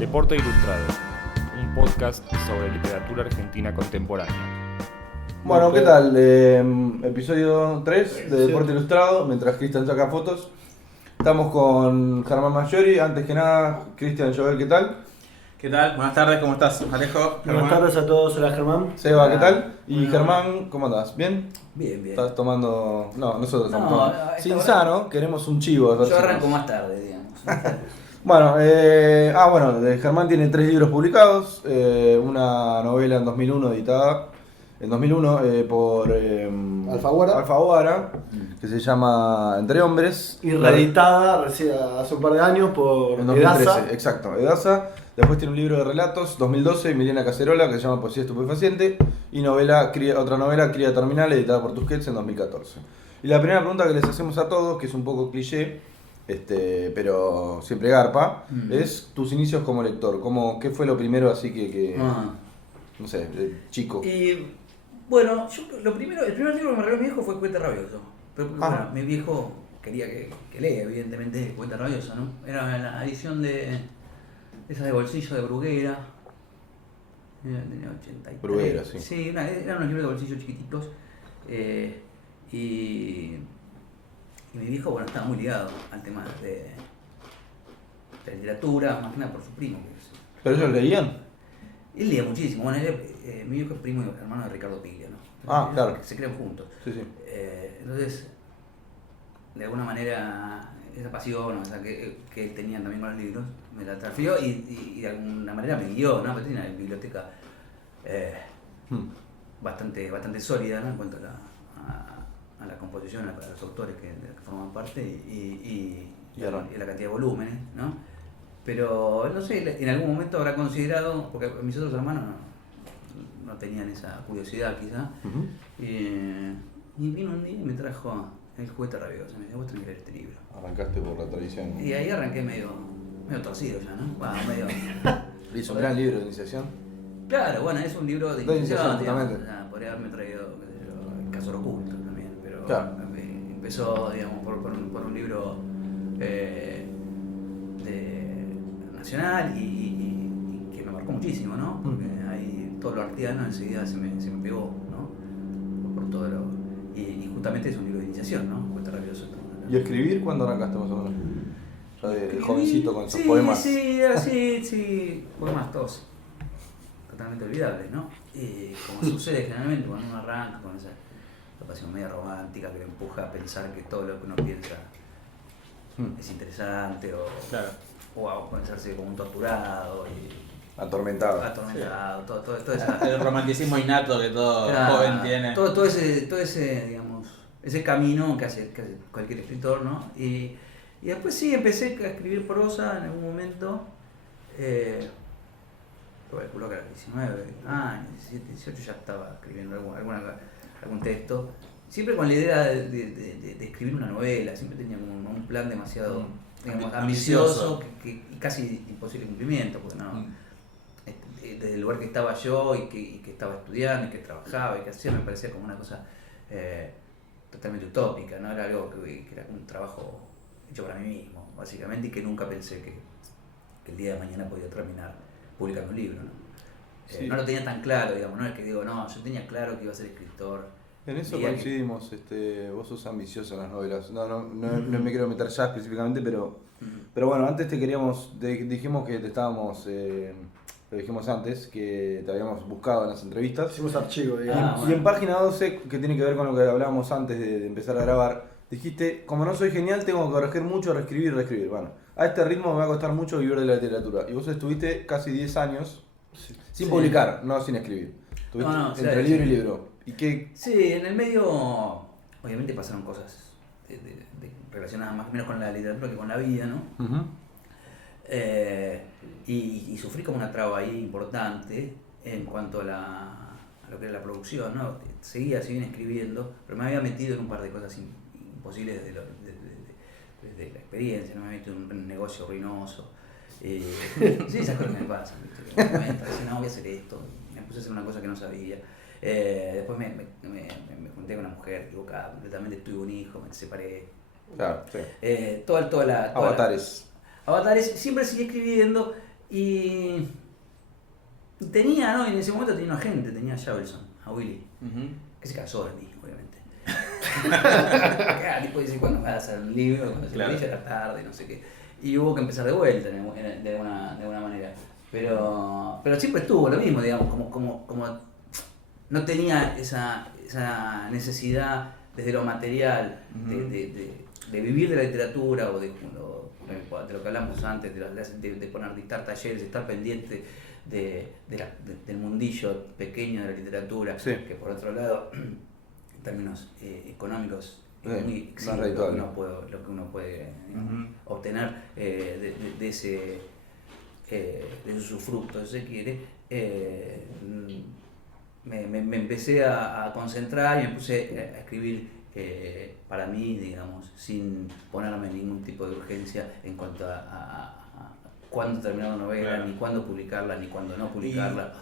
Deporte Ilustrado, un podcast sobre literatura argentina contemporánea. Bueno, ¿qué tal? Episodio 3 de Deporte Ilustrado, mientras Cristian saca fotos. Estamos con Germán Maggiori. Antes que nada, Cristian Jovel, ¿qué tal? ¿Qué tal? Buenas tardes, ¿cómo estás, Alejo? Buenas tardes a todos, hola Germán. Seba, ¿qué tal? Y Bueno. Germán, ¿cómo andás? ¿Bien? Bien. ¿Estás tomando...? No, nosotros estamos No, tomando. a esta Sin hora- sano, queremos un chivo. a ver Yo si arranco nos- más tarde, digamos. Bueno, Germán tiene 3 libros publicados, una novela en 2001 editada en 2001 por Alfaguara, que se llama Entre Hombres. Y reeditada recién hace un par de años por En 2013, Edasa. exacto, Edasa. Después tiene un libro de relatos, 2012, Milena Cacerola, que se llama Poesía Estupefaciente. Y otra novela, Cría Terminal, editada por Tusquets en 2014. Y la primera pregunta que les hacemos a todos, que es un poco cliché, pero siempre garpa, es tus inicios como lector. ¿Qué fue lo primero así que no sé, de chico? Y bueno, el primer libro que me regaló mi viejo fue Cohete Rabioso. Pero porque, Ah. bueno, mi viejo quería que lea, evidentemente, Cohete Rabioso, ¿no? Era la edición esa de bolsillo de Bruguera. Tenía 83. Bruguera, sí. Sí, eran unos libros de bolsillo chiquititos. Y mi viejo, bueno, estaba muy ligado al tema de literatura, más que nada por su primo. ¿Pero ellos leían? Él leía muchísimo. Bueno, mi viejo es primo y hermano de Ricardo Piglia, ¿no? Ah, claro. Se crean juntos. Sí, sí. Entonces, de alguna manera, esa pasión, o sea, que él tenía también con los libros, me la transfirió y de alguna manera me guió, ¿no? Porque tenía una biblioteca bastante sólida, ¿no? En cuanto a la composición, a los autores que forman parte y a la cantidad de volúmenes, ¿no? Pero, no sé, en algún momento habrá considerado, porque mis otros hermanos no tenían esa curiosidad quizá, y vino un día y me trajo El Juguete Rabioso, me dijo, vos tenés que leer este libro. Arrancaste por la tradición. Y ahí arranqué medio torcido ya, ¿no? Bueno, medio... Hizo un gran libro de iniciación. Claro, bueno, es un libro de De iniciación, iniciación, digamos. justamente. O sea, podría haberme traído, qué sé yo, El Casor Oculto también, pero Claro. empezó, digamos, por un libro nacional y que me marcó muchísimo, ¿no? Porque ahí todo lo artiano enseguida se me pegó, ¿no? Por todo lo... Y justamente es un libro de iniciación, ¿no? Cuesta Rabioso. ¿Y escribir cuándo arrancaste más o menos? Ya de Escribí, jovencito con esos sí, poemas. Sí, poemas todos totalmente olvidables, ¿no? Como sucede generalmente cuando uno arranca con esa pasión media romántica que lo empuja a pensar que todo lo que uno piensa es interesante o a pensarse como un torturado y Atormentado. atormentado, todo eso. El romanticismo innato que todo Claro, joven tiene. todo ese, digamos, ese camino que hace cualquier escritor, ¿no? Y después sí, empecé a escribir prosa en algún momento. Calculo que a los 19 años, 17, 18 ya estaba escribiendo algún texto. Siempre con la idea de escribir una novela, siempre tenía como un plan demasiado digamos, ambicioso y casi imposible de cumplimiento, porque no, desde el lugar que estaba yo y que estaba estudiando y que trabajaba y que hacía, me parecía como una cosa totalmente utópica, ¿no? Era algo que era un trabajo hecho para mí mismo, básicamente, y que nunca pensé que el día de mañana podía terminar publicando un libro, ¿no? Sí. No lo tenía tan claro, digamos, no es que digo, no, yo tenía claro que iba a ser escritor. En eso Diría coincidimos, vos sos ambicioso en las novelas. No me quiero meter ya específicamente, pero bueno, antes dijimos que te estábamos, lo dijimos antes, que te habíamos buscado en las entrevistas. Hicimos archivo, Y, digamos. y en página 12, que tiene que ver con lo que hablábamos antes de empezar a grabar, dijiste, como no soy genial, tengo que corregir mucho, reescribir. Bueno, a este ritmo me va a costar mucho vivir de la literatura. Y vos estuviste casi 10 años sin publicar, no sin escribir. Estuviste entre libro y libro. ¿Y qué? Sí, en el medio obviamente pasaron cosas relacionadas más o menos con la literatura que con la vida, ¿no? Y sufrí como una traba ahí importante en cuanto a lo que era la producción, ¿no? Seguía si bien escribiendo, pero me había metido en un par de cosas imposibles desde la experiencia, ¿no? Me había metido en un negocio ruinoso. Sí, esas cosas me pasan, ¿viste? Que me cuentan, no, voy a hacer esto, me puse a hacer una cosa que no sabía. Después me junté con una mujer equivocada, completamente tuve un hijo, me separé. Claro, sí. Toda la Avatares. Avatares, siempre seguí escribiendo, Y tenía, ¿no? Y en ese momento tenía un agente, tenía a Javelson, a Willy, que se casó de mí, obviamente. Acá, tipo dice, ¿cuándo vas a hacer un libro? Cuando se Claro. lo ya era tarde, no sé qué. Y hubo que empezar de vuelta de alguna manera. Pero siempre estuvo lo mismo, digamos, como no tenía esa necesidad desde lo material de vivir de la literatura o de lo que hablamos antes, de poner dictar talleres, de estar pendiente del mundillo pequeño de la literatura, Sí. que por otro lado, en términos económicos, es Sí, muy más exiguo redituable. lo que uno puede obtener de ese usufructo, si se quiere. Me empecé a concentrar y me puse a escribir para mí, digamos, sin ponerme ningún tipo de urgencia en cuanto a cuándo terminar una novela, Claro. ni cuándo publicarla, ni cuándo no publicarla.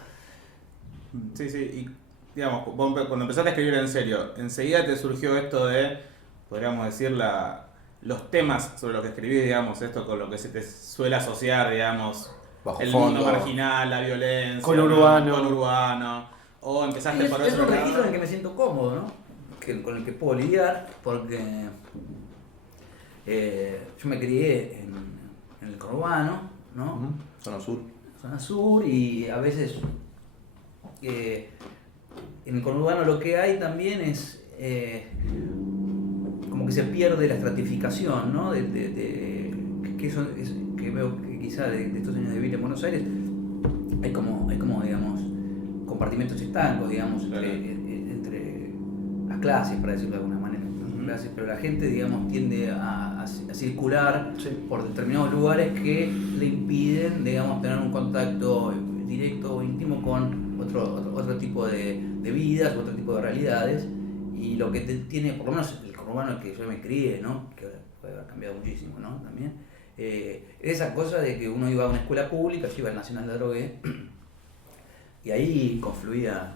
Sí, y digamos, vos cuando empezaste a escribir en serio, enseguida te surgió esto de, podríamos decir, los temas sobre los que escribís, digamos, esto con lo que se te suele asociar, digamos, Bajo el fondo. mundo marginal, la violencia, Conurbano. o empezaste Y por es otro un registro en el lado. que me siento cómodo, ¿no? Con el que puedo lidiar, porque yo me crié en el conurbano, ¿no? Zona sur. Zona sur, y a veces en el conurbano lo que hay también es como que se pierde la estratificación, ¿no? Que veo que quizá de estos años de vida en Buenos Aires hay como digamos compartimentos estancos, digamos, entre las clases, para decirlo de alguna manera, clases, pero la gente, digamos, tiende a circular por determinados lugares que le impiden, digamos, tener un contacto directo o íntimo con otro tipo de vidas, otro tipo de realidades, y lo que tiene, por lo menos el conurbano en el que yo me crié, ¿no? Que ahora puede haber cambiado muchísimo, ¿no? También, esa cosa de que uno iba a una escuela pública, yo iba al Nacional de Adrogué, y ahí confluía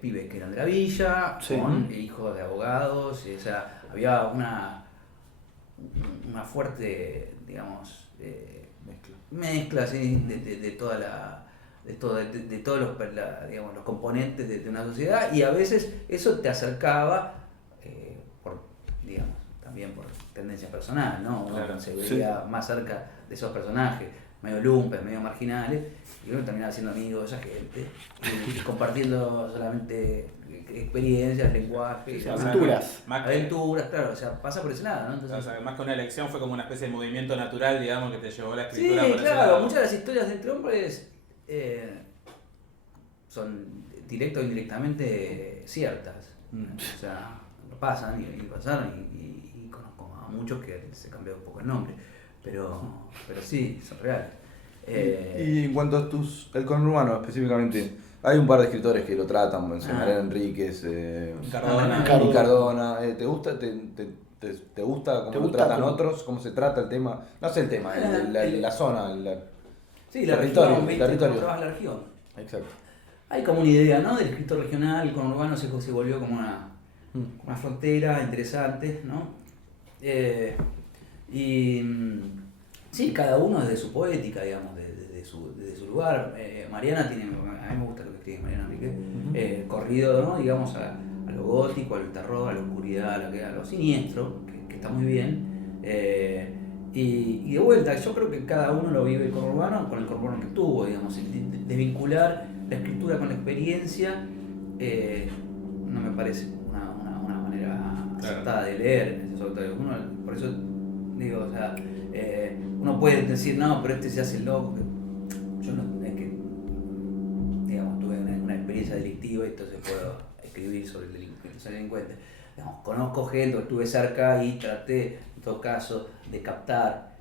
pibes que eran de la villa, con hijos de abogados, o sea, había una fuerte, digamos, mezcla ¿sí? de toda de todos digamos, los componentes de una sociedad, y a veces eso te acercaba digamos, también por tendencia personal, ¿no? Uno Claro. se veía más cerca de esos personajes, medio lumpes, medio marginales, y uno terminaba siendo amigo de esa gente, y compartiendo solamente experiencias, lenguaje, Aventuras. aventuras, claro, o sea, pasa por ese lado, ¿no? Entonces, O sea, más que una elección fue como una especie de movimiento natural, digamos, que te llevó a la sí, escritura. por ese claro, lado. muchas de las historias de entre hombres son directa o indirectamente ciertas. O sea, pasan y pasaron, y conozco a muchos que se cambió un poco el nombre, pero sí, son reales. Y en cuanto a el conurbano específicamente, hay un par de escritores que lo tratan, Mariana Enríquez, Cardona. Cardona. ¿Te gusta? ¿Te gusta cómo lo tratan otros? ¿Cómo se trata el tema? No sé el tema, la zona, Sí, la territorio, región, ¿viste? territorio. Cómo trabaja la región. Exacto. Hay como una idea, ¿no? Del escritor regional, el conurbano se volvió como una frontera interesante, ¿no? Y sí, cada uno desde su poética, digamos, desde su lugar. Mariana tiene, a mí me gusta lo que escribe Mariana Enríquez, corrido, ¿no? Digamos, a lo gótico, a lo terror, a la oscuridad, a lo siniestro, que está muy bien. Y de vuelta, yo creo que cada uno lo vive con el conurbano que tuvo, digamos, de vincular la escritura con la experiencia, no me parece una manera acertada de leer esos autores. Por eso digo, o sea, uno puede decir, no, pero este se hace loco. Yo no, es que, digamos, tuve una experiencia delictiva y entonces puedo escribir sobre los delincuentes. Digamos, conozco gente, estuve cerca y traté, en todo caso, de captar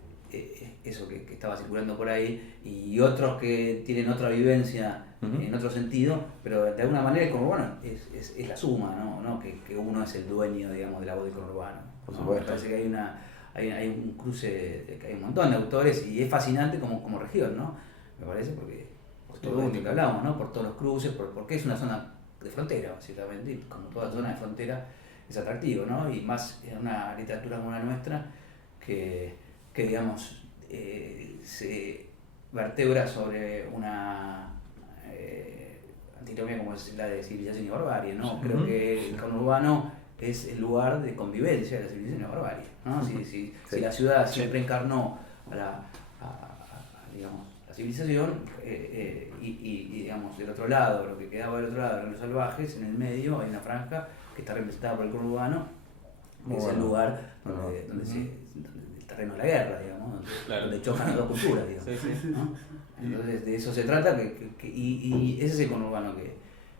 eso que estaba circulando por ahí, y otros que tienen otra vivencia en otro sentido, pero de alguna manera el conurbano es la suma, ¿no? Que uno es el dueño, digamos, de la voz del conurbano. Por supuesto. Me parece que hay un cruce, que hay un montón de autores, y es fascinante como región, ¿no? Me parece, porque por todo esto que hablamos, ¿no? Por todos los cruces, porque es una zona de frontera, básicamente, y como toda zona de frontera es atractivo, ¿no? Y más en una literatura como la nuestra, que digamos, vertebra sobre una antinomia como es la de civilización y barbarie, ¿no? Creo que el conurbano es el lugar de convivencia de la civilización y la barbarie, ¿no? Si la ciudad siempre encarnó digamos, la civilización y digamos, del otro lado, lo que quedaba del otro lado eran los salvajes, en el medio hay una franja que está representada por el conurbano, que es el lugar donde el terreno de la guerra, digamos, donde chocan las dos culturas, digamos. ¿No? Entonces de eso se trata, y ese es el conurbano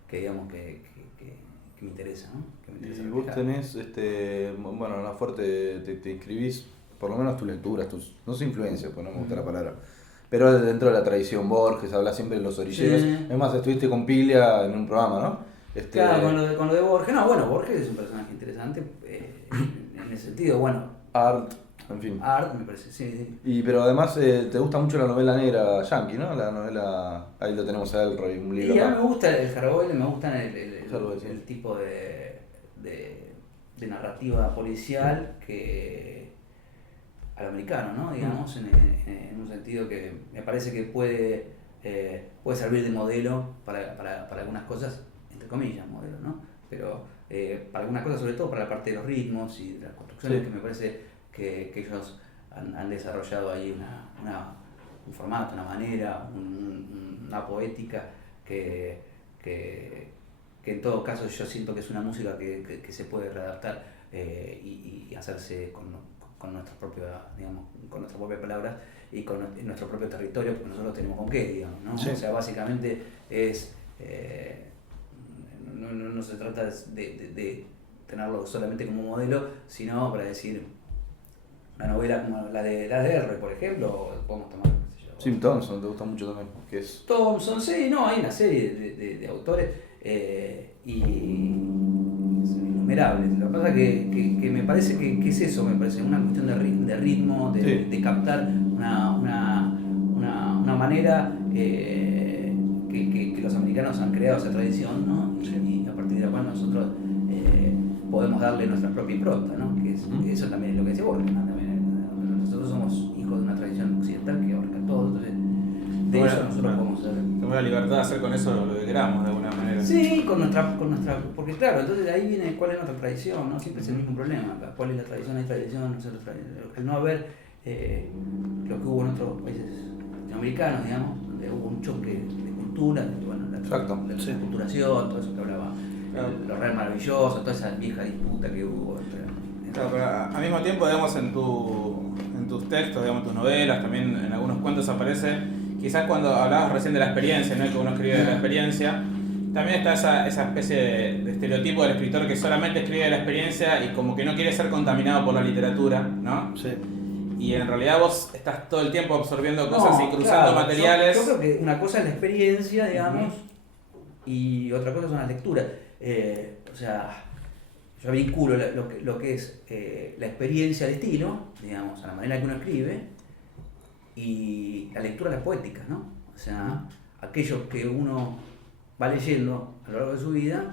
que digamos que me interesa, ¿no? Que me interesa y vos tenés, bueno, en la fuerte te inscribís, por lo menos tus lecturas, no sé influencias, pues no me gusta la palabra, pero dentro de la tradición Borges, hablas siempre de los orilleros, es más, estuviste con Piglia en un programa, ¿no? Claro, con lo de Borges, no, bueno, Borges es un personaje interesante, en ese sentido, bueno. Art, en fin. Art, me parece, sí. Pero además te gusta mucho la novela negra yankee, ¿no? La novela, ahí lo tenemos a Elroy, un libro. Y a mí me gusta el Hardboiled, me gusta el tipo de narrativa policial que al americano, ¿no? Digamos, en un sentido que me parece que puede servir de modelo para algunas cosas, entre comillas, modelo, ¿no? Pero para algunas cosas, sobre todo para la parte de los ritmos y de las construcciones, que me parece que ellos han desarrollado ahí un formato, una manera, una poética que en todo caso yo siento que es una música que se puede readaptar y hacerse con nuestras propias, digamos, con nuestras propias palabras y con nuestro propio territorio, porque nosotros tenemos con qué, digamos, ¿no? Sí. O sea, básicamente es no se trata de tenerlo solamente como modelo, sino para decir una novela como la de R, por ejemplo, podemos tomar, qué sé yo. Jim Thompson, te gusta mucho también, que es... Thompson, sí, no, hay una serie de autores y son innumerables. Lo que pasa que me parece que es eso, me parece una cuestión de ritmo, de captar una manera que los americanos han creado esa tradición, ¿no? Y a partir de la cual nosotros podemos darle nuestra propia impronta, ¿no? Que eso también es lo que dice Borges, ¿no? Nosotros somos hijos de una tradición occidental que abarca todo, entonces de eso nosotros podemos hacer. Tenemos la libertad de hacer con eso lo que queramos de alguna manera. Sí, con nuestra, porque claro, entonces de ahí viene cuál es nuestra tradición, ¿no? Siempre es el mismo problema, cuál es la tradición, hay tradición, nosotros el no haber lo que hubo en otros países latinoamericanos, digamos, donde hubo un choque de cultura, la culturación, todo eso que hablaba, lo real maravilloso, toda esa vieja disputa que hubo Claro, pero al mismo tiempo, digamos, en tus textos, digamos, tus novelas, también en algunos cuentos aparece, quizás cuando hablabas recién de la experiencia, ¿no? Que uno escribe de la experiencia, también está esa especie de estereotipo del escritor que solamente escribe de la experiencia y como que no quiere ser contaminado por la literatura, ¿no? Sí. Y en realidad vos estás todo el tiempo absorbiendo cosas y cruzando materiales. Yo creo que una cosa es la experiencia, digamos, y otra cosa son las lecturas. O sea, yo vinculo lo que es la experiencia al estilo, digamos, a la manera que uno escribe, y la lectura a la poética, ¿no? O sea, aquello que uno va leyendo a lo largo de su vida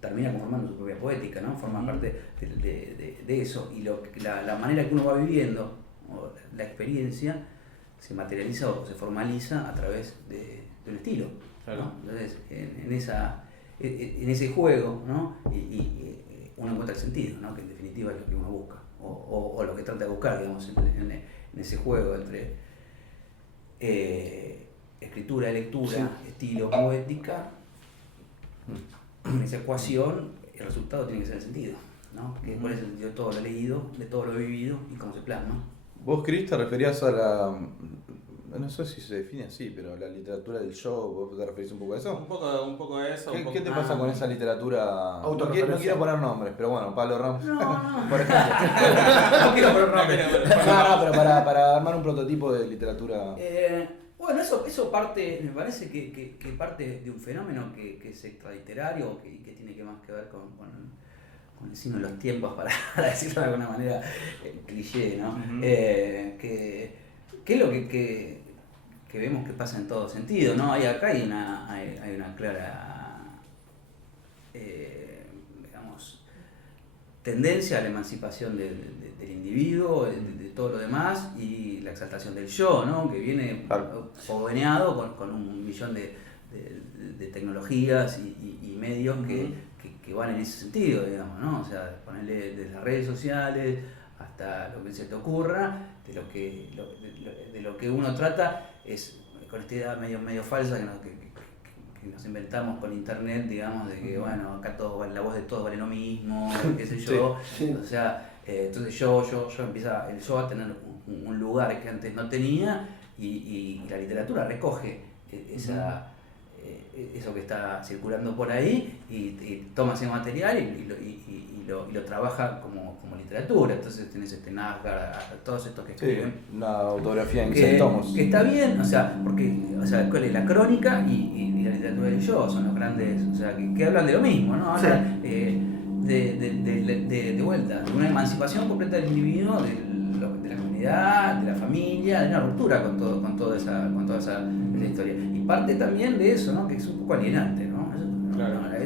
termina conformando su propia poética, ¿no? Forma parte de eso, y la manera que uno va viviendo, o la experiencia, se materializa o se formaliza a través de un estilo, ¿no? Entonces, en ese juego, ¿no? Y uno encuentra el sentido, ¿no? Que en definitiva es lo que uno busca, o lo que trata de buscar, digamos, en ese juego entre escritura, lectura, estilo, poética. En esa ecuación el resultado tiene que ser el sentido, ¿no? Que por eso yo todo lo he leído, de todo lo he vivido y cómo se plasma. Vos, Cris, te referías a la... No sé si se define así, pero la literatura del show, ¿vos te referís un poco a eso? Un poco de eso. ¿Qué te pasa con esa literatura? No quiero poner nombres, pero bueno, Pablo Ramos. No. Por ejemplo. No quiero poner nombres. No, pero para armar un prototipo de literatura. Bueno, eso parte, me parece que parte de un fenómeno que es extraliterario y que tiene más que ver con el signo de los tiempos, para decirlo de alguna manera cliché, ¿no? Que es lo que vemos que pasa en todo sentido, ¿no? Acá hay una clara, digamos, tendencia a la emancipación de del individuo, de todo lo demás, y la exaltación del yo, ¿no? Que viene fogoneado con un millón de tecnologías y medios que van en ese sentido, digamos, ¿no? O sea, ponerle desde las redes sociales hasta lo que se te ocurra, de lo que uno trata es con esta idea medio falsa que nos inventamos con internet, digamos, de que bueno, acá la voz de todos vale lo mismo, qué sé yo, o sea, entonces yo empieza el yo a tener un lugar que antes no tenía y la literatura recoge eso que está circulando por ahí y toma ese material y lo trabaja como literatura. Entonces tenés Nazgar, todos estos que escriben. Una autografía en 6 tomos. Que está bien, o sea, porque la crónica y la literatura del yo son los grandes, o sea, que hablan de lo mismo, ¿no? Hablan de vuelta, de una emancipación completa del individuo, de la comunidad, de la familia, de una ruptura con toda esa historia. Y parte también de eso, ¿no? Que es un poco alienante, ¿no? Es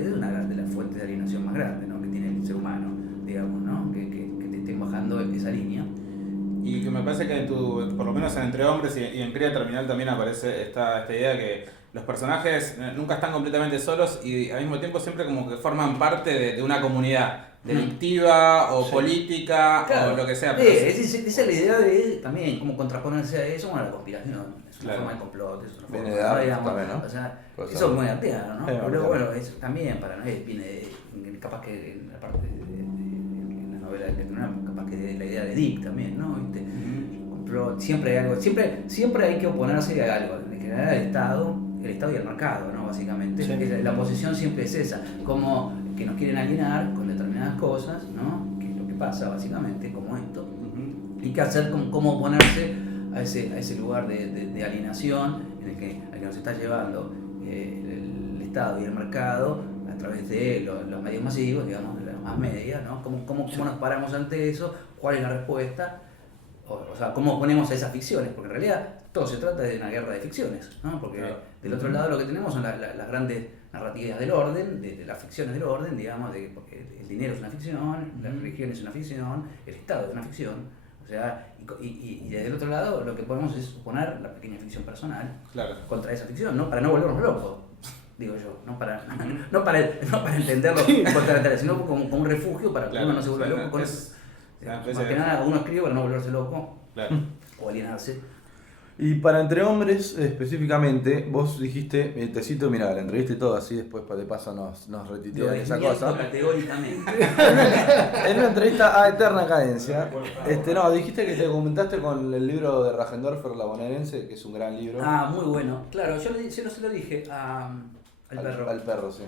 una de las fuentes de alienación más grandes, ¿no? Que tiene el ser humano, digamos, ¿no? Que te estén bajando esa línea. Y que me parece que por lo menos en Entre Hombres y en Cría Terminal también aparece esta idea que los personajes nunca están completamente solos y al mismo tiempo siempre como que forman parte de una comunidad delictiva o política, claro, o lo que sea. Pero esa es la idea de también cómo contraponerse a eso, bueno, la conspiración, es una forma de complot, es una forma de arte también, ¿no? O sea, eso es muy arteano, ¿no? Pero bueno, eso también viene capaz que en la parte de la novela de Leonardo, capaz que de la idea de Dick también, ¿no? ¿Viste? Complot, siempre hay algo, siempre hay que oponerse a algo, en general el Estado y el mercado, ¿no? Básicamente. Sí. La oposición siempre es esa, como que nos quieren alienar con determinadas cosas, ¿no? Que es lo que pasa básicamente, como esto. Y qué hacer, cómo oponerse a ese lugar de alienación al que nos está llevando el Estado y el mercado a través de los medios masivos, digamos, de las más medias, ¿no? ¿Cómo nos paramos ante eso? ¿Cuál es la respuesta? O sea, ¿cómo ponemos a esas ficciones? Porque en realidad todo se trata de una guerra de ficciones, ¿no? Porque del otro lado lo que tenemos son las grandes narrativas del orden, de las ficciones del orden, digamos, porque el dinero es una ficción, la religión es una ficción, el Estado es una ficción, o sea, y desde el otro lado lo que podemos es poner la pequeña ficción personal contra esa ficción, ¿no? Para no volvernos locos, digo yo, no para entenderlo contra sino como un refugio para que uno no se vuelva loco con eso. Más que nada uno escribe para no volverse loco o alienarse. Y para Entre Hombres específicamente, vos dijiste, te cito, mira, la entrevista y todo así, después de paso nos retitean esa cosa. Categóricamente. En una entrevista a eterna cadencia, dijiste que te documentaste con el libro de Rajendorfer, La Bonaerense, que es un gran libro. Ah, muy bueno. Claro, yo no se lo dije al perro. Al perro, sí.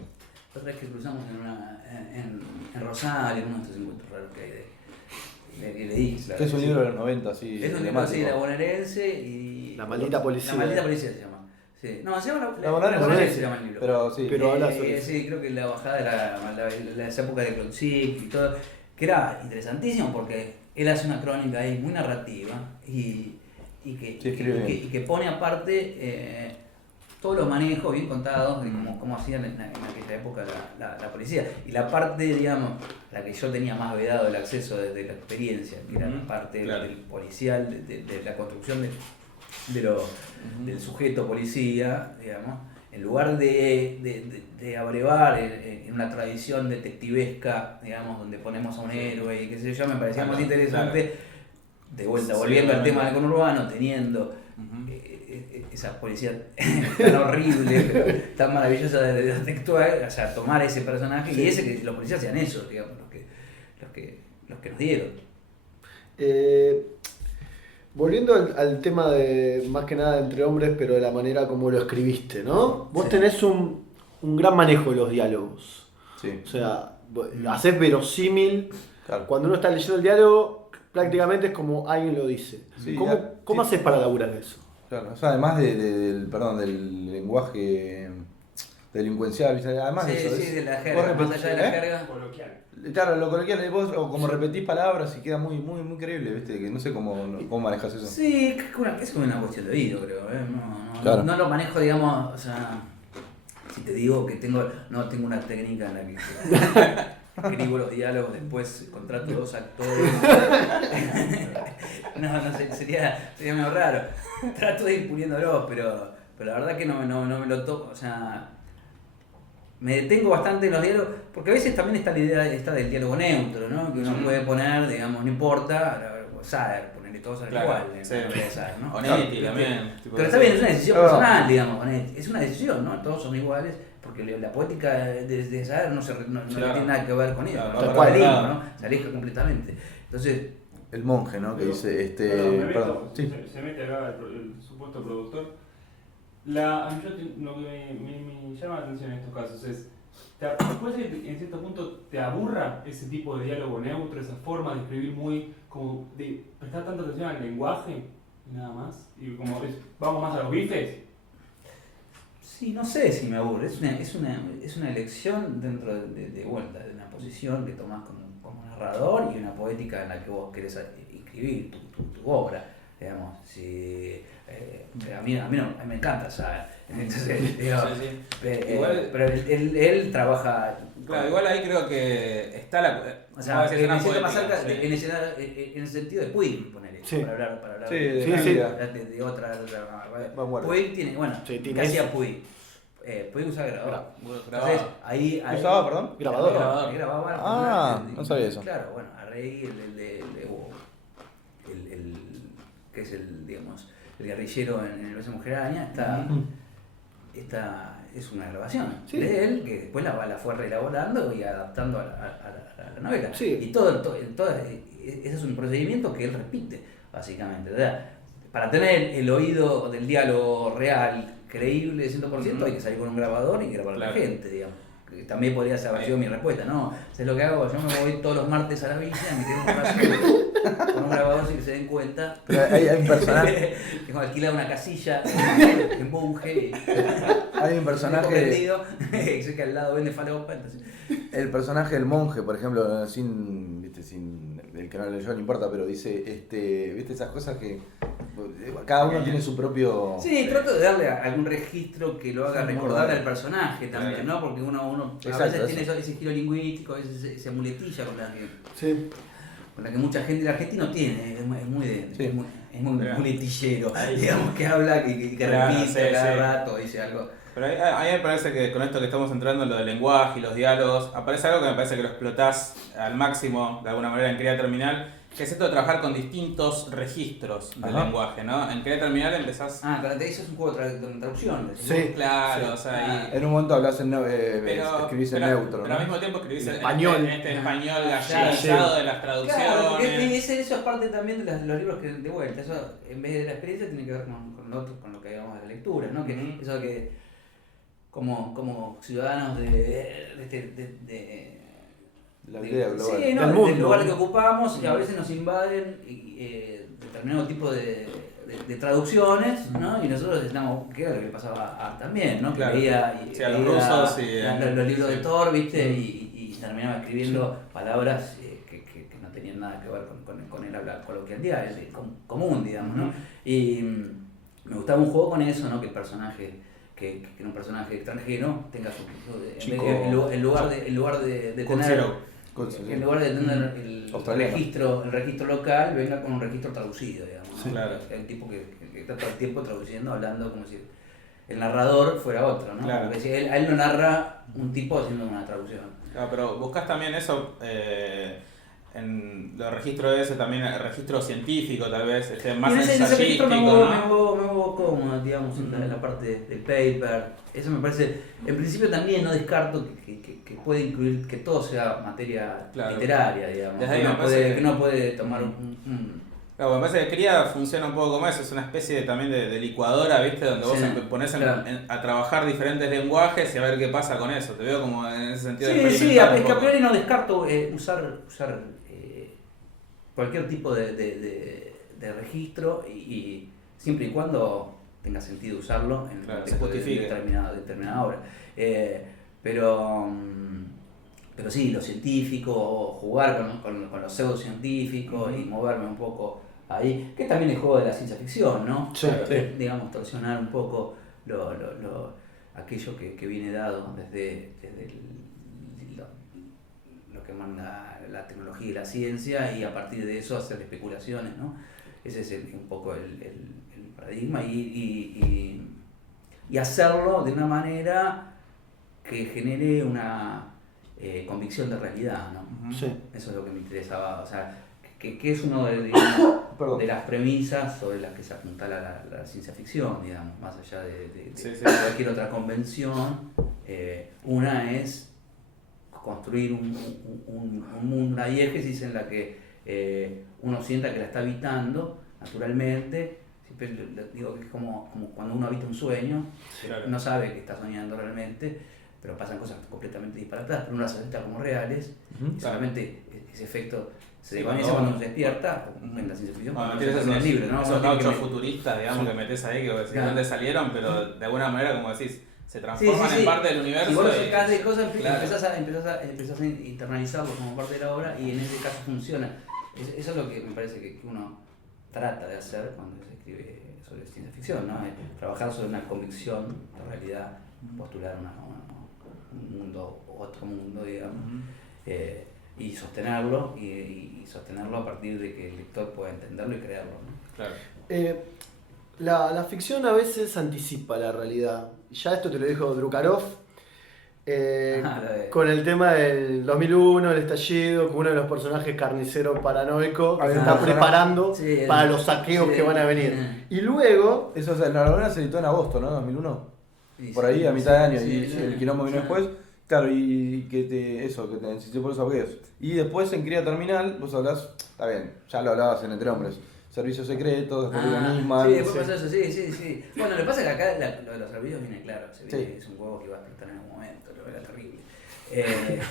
Otra vez que cruzamos en Rosario, en uno de estos encuentros raros que hay le di. Que es un libro de los 90, sí. Es un libro así, La Bonaerense y... La maldita policía. La maldita policía se llama. Sí. No, se llama La Bonaerense se llama el libro. Pero habla sobre sí, creo que la bajada de esa época de Klonzik y todo, que era interesantísimo porque él hace una crónica ahí muy narrativa y que pone aparte todos los manejos bien contados de cómo hacían en aquella época la policía. Y la parte, digamos, la que yo tenía más vedado el acceso desde la experiencia, que era la parte del policial, de la construcción del sujeto policía, digamos, en lugar de abrevar en una tradición detectivesca, digamos, donde ponemos a un héroe y qué sé yo, me parecía más interesante, de vuelta, volviendo al tema del conurbano, teniendo esa policía tan horrible, tan maravillosa de textual, o sea, tomar ese personaje y que los policías sean esos, digamos, los que nos dieron. Volviendo al tema de más que nada de Entre Hombres, pero de la manera como lo escribiste, ¿no? Vos tenés un gran manejo de los diálogos. Sí. O sea, hacés verosímil. Claro. Cuando uno está leyendo el diálogo, prácticamente es como alguien lo dice. Sí, ¿Cómo haces para laburar eso? Claro, o sea, además del lenguaje delincuencial, además de eso. Sí, de la jerga, más allá de la jerga. Coloquial. Claro, lo coloquial, vos o como repetís palabras y queda muy creíble, ¿viste? Que no sé cómo manejas eso. Sí, es como una cuestión de oído, creo. Claro. No lo manejo, digamos, o sea, si te digo que no tengo una técnica en la que escribo los diálogos, después contrato 2 actores. no sé, sería medio raro. Trato de ir puliéndolos, pero la verdad que no me lo toco, o sea, me detengo bastante en los diálogos, porque a veces también está la idea del diálogo neutro, ¿no? Que uno puede poner, digamos, no importa, Saer, ponerle todos al igual, Saer, ¿no? Onetti también. Pero está bien, es una decisión personal, digamos, Onetti, es una decisión, ¿no? Todos son iguales, porque la poética de Saer no tiene nada que ver con ello, ¿no? Se aleja completamente. Entonces, El monje, ¿no? Que dice, Perdón, sí. se mete acá el supuesto productor. A mí lo que me llama la atención en estos casos es, ¿puede ser que en cierto punto te aburra ese tipo de diálogo neutro, esa forma de escribir muy, como de prestar tanta atención al lenguaje y nada más? Y como vamos más a los bifes. sí, no sé si me aburre, es una elección dentro de vuelta, de una posición que tomás como narrador y una poética en la que vos querés inscribir tu obra, digamos. A mí me encanta, ¿sabes? Entonces, digo, Igual, pero él trabaja. Claro, igual ahí creo que está la. O sea, que me siento más cerca en el sentido de Puig, ponele, Sí. para hablar Sí, de otra. Vanguardia. Puig tiene, ¿qué hacía Puig? Puig usaba grabador. Entonces, ahí ¿Usaba, perdón? Grabador. Ahí grababa. Ah, no sabía eso. Claro, bueno, a Rey, que es el guerrillero en el beso de Mujer Araña, esta es una grabación de él que después la fue reelaborando y adaptando a la novela. Sí. Y todo ese es un procedimiento que él repite, básicamente. O sea, para tener el oído del diálogo real, creíble, 100%, hay que salir con un grabador y grabar a la gente, digamos. Que también podría haber sido mi respuesta, ¿no? ¿Sabes lo que hago? Yo me voy todos los martes a la villa, me quedo un rato con un grabador sin que se den cuenta. Pero hay un personaje. Tengo alquilado una casilla en monje. Hay un personaje. Sé que al lado vende falopa, entonces. El personaje del monje, por ejemplo, sin el que no lo leyó no importa, pero dice, viste esas cosas que cada uno tiene su propio. Sí, trato de darle algún registro que lo haga recordar al personaje también, ¿no? Porque uno a veces tiene ese giro lingüístico, esa muletilla con la que mucha gente, el argentino tiene, es muy muletillero, digamos, que habla, que repite cada rato, dice algo. Pero a mí me parece que con esto que estamos entrando en lo del lenguaje y los diálogos, aparece algo que me parece que lo explotás al máximo, de alguna manera, en Cría Terminal, que es esto de trabajar con distintos registros del lenguaje, ¿no? En Cría Terminal empezás... Claro, te dices un juego de traducción. Sí. Claro, o sea... En un momento hablas escribís en neutro, pero al mismo tiempo escribís en español. este español gallegado de las traducciones. Claro, porque eso es parte también de los libros que de vuelta, eso en vez de la experiencia tiene que ver con lo que hagamos de la lectura, ¿no? Que eso que como ciudadanos la aldea global. Sí, ¿no? Del mundo. Del lugar que ocupamos, y a veces nos invaden determinado tipo de traducciones, ¿no? Y nosotros estamos, que era lo que pasaba también, ¿no? Claro. Que leía los rusos los libros de Thor, ¿viste? Y terminaba escribiendo palabras que no tenían nada que ver con el habla coloquial diario, común, digamos, ¿no? Y me gustaba un juego con eso, ¿no? Que el personaje que un personaje extranjero tenga en lugar de tener en lugar de tener el registro local, venga con un registro traducido, digamos, ¿no? Sí, claro. El tipo que está todo el tiempo traduciendo, hablando como si el narrador fuera otro, ¿no? Claro. Porque si él no narra un tipo haciendo una traducción. Claro, pero buscas también eso en los registros ese también, el registro científico tal vez, más ensayístico, ¿no? Me muevo cómodo, digamos, en la parte del paper. Eso me parece, en principio también no descarto que puede incluir que todo sea materia literaria, digamos. Que no puede tomar Claro, me parece que Cría funciona un poco como eso, es una especie también de licuadora, ¿viste? Donde vos pones a trabajar diferentes lenguajes y a ver qué pasa con eso. Te veo como en ese sentido. Sí, es que a priori no descarto usar cualquier tipo de registro y siempre y cuando tenga sentido usarlo en el contexto de determinada obra. Pero sí, lo científico, jugar con los pseudocientíficos y moverme un poco ahí, que es también el juego de la ciencia ficción, ¿no? Sí. Digamos, torsionar un poco aquello que viene dado desde lo lo que manda la tecnología y la ciencia, y a partir de eso hacer especulaciones, ¿no? Ese es un poco el paradigma, y hacerlo de una manera que genere una convicción de realidad, ¿no? Sí. Eso es lo que me interesaba, o sea, que es uno de, digamos, Perdón. de las premisas sobre las que se apuntala la ciencia ficción, digamos, más allá de Sí, sí. cualquier otra convención. Una es construir un mundo, una diégesis en la que uno sienta que la está habitando naturalmente. Siempre digo que es como cuando uno habita un sueño, Claro. no sabe que está soñando realmente, pero pasan cosas completamente disparatadas, pero uno las acepta como reales, y solamente ese efecto se Sí, desvanece cuando uno se despierta, en la ciencia ficción, Bueno, cuando tienes se pasa en el libro, ¿no? esos Uno tiene que gauchos me- futuristas, digamos, que metes ahí, que vos decís, Claro. ¿de dónde salieron? Pero de alguna manera, como decís, se Sí, transforman sí, en sí. parte del universo. Si vos lo y- sacás de cosas, Claro. empezás a internalizarlo como parte de la obra, y en ese caso funciona. Eso es lo que me parece que uno trata de hacer cuando se escribe sobre ciencia ficción, ¿no? Trabajar sobre una convicción de realidad, postular un mundo, otro mundo, digamos, y sostenerlo, y sostenerlo a partir de que el lector pueda entenderlo y creerlo, ¿no? Claro. La ficción a veces anticipa la realidad. Ya esto te lo dijo Drukarov, con el tema del 2001, el estallido, con uno de los personajes carnicero paranoico que Hay se un está personaje- preparando Sí, para los saqueos sí, que van a venir. sí. Y luego, Eso, o sea, la novela se editó en agosto, ¿no? 2001. Y Por sí, ahí, a mitad de año, sí, y sí, el quilombo vino sí. después. Claro, y que te insistió por esos videos. Y después en Cría Terminal, vos hablás, está bien, ya lo hablabas en Entre Hombres. Servicios secretos, después vino Nisman. sí, después pasó eso, sí. Bueno, lo que pasa es que acá lo de los servicios viene claro, se viene, Sí. es un huevo que va a explotar en algún momento, lo era terrible.